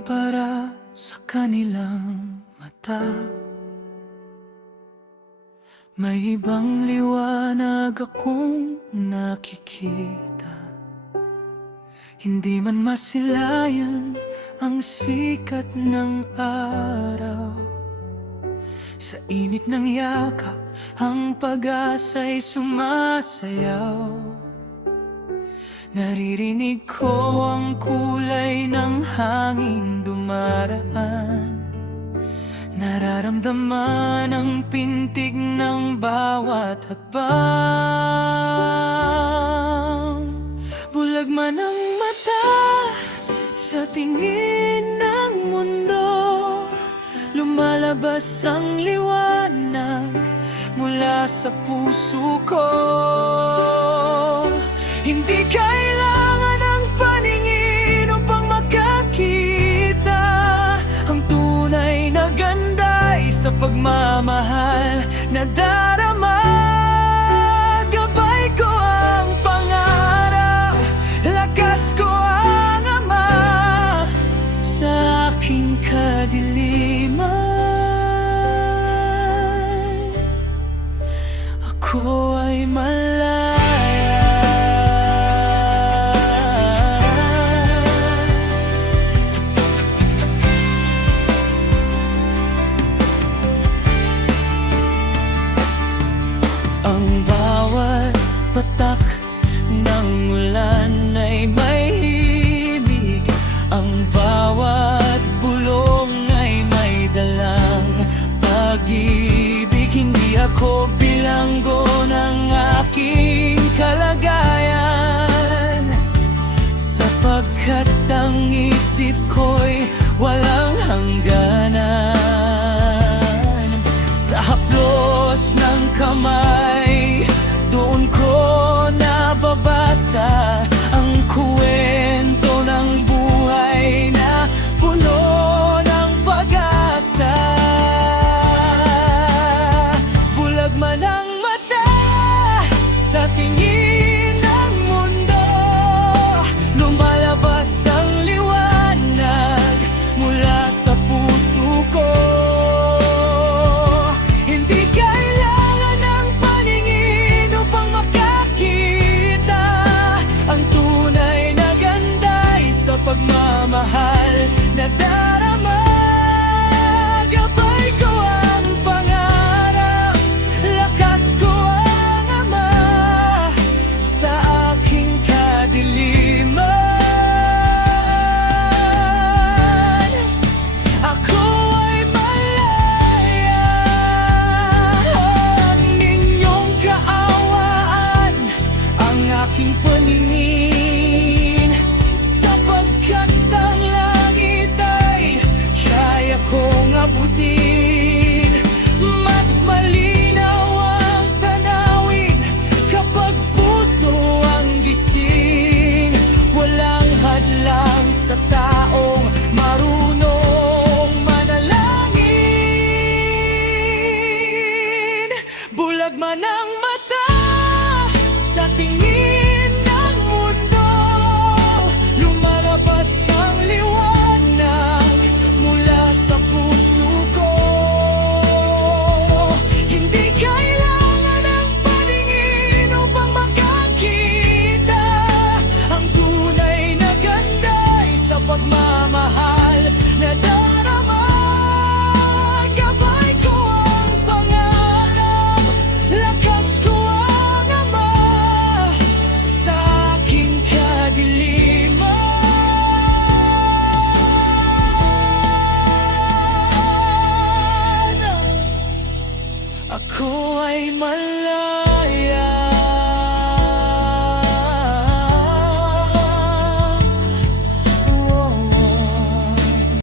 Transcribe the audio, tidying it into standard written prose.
para sa kanilang mata. May ibang liwanag akong nakikita, hindi man masilayan ang sikat ng araw. Sa init ng yakap, ang pag-asa'y sumasayaw. Naririnig ko ang kulay ng hangin dumaraan, nararamdaman ang pintig ng bawat hakbang. Bulag man ang mata sa tingin ng mundo, lumalabas ang liwanag mula sa puso ko. Hindi kailangan ng paningin upang makakita ang tunay na ganda ay sa pagmamahal na darama. Gabay ko ang pangarap, lakas ko ang Ama sa aking kadiliman. Ako ay malaya. Ang bawat patak ng ulan ay may himig, ang bawat bulong ay may dalang pag-ibig. Hindi ako bilanggo ng aking kalagayan, sapagkat ang isip ko'y walang hangganan. Sa haplos ng kamay, doon ko nababasa ang kwento ng buhay na puno ng pag-asa. Bulag man ang mata sa tingin ng mundo, lumalabas ang liwanag mula sa puso ko. Hindi kailangan ng paningin upang makakita ang tunay na ganda ay sa pagmamahal na darama. Gabay ko ang pangarap, lakas ko ang Ama sa aking kadiliman. Ako ay malaya, ang inyong kaawaan ang aking paningin, sapagkat ang langit ay kaya kong abutin. Mas malinaw ang tanawin kapag puso ang gising. Walang hadlang sa taong marunong manalangin. Bulag man ang mata sa tingin ng mundo, lumalabas ang liwanag mula sa puso ko. Hindi kailangan ng paningin upang makakita ang tunay na ganda ay sa pagmamahal na darama. Gabay ko ang pangarap, lakas ko ang Ama sa aking kadiliman. Ako ay malaya.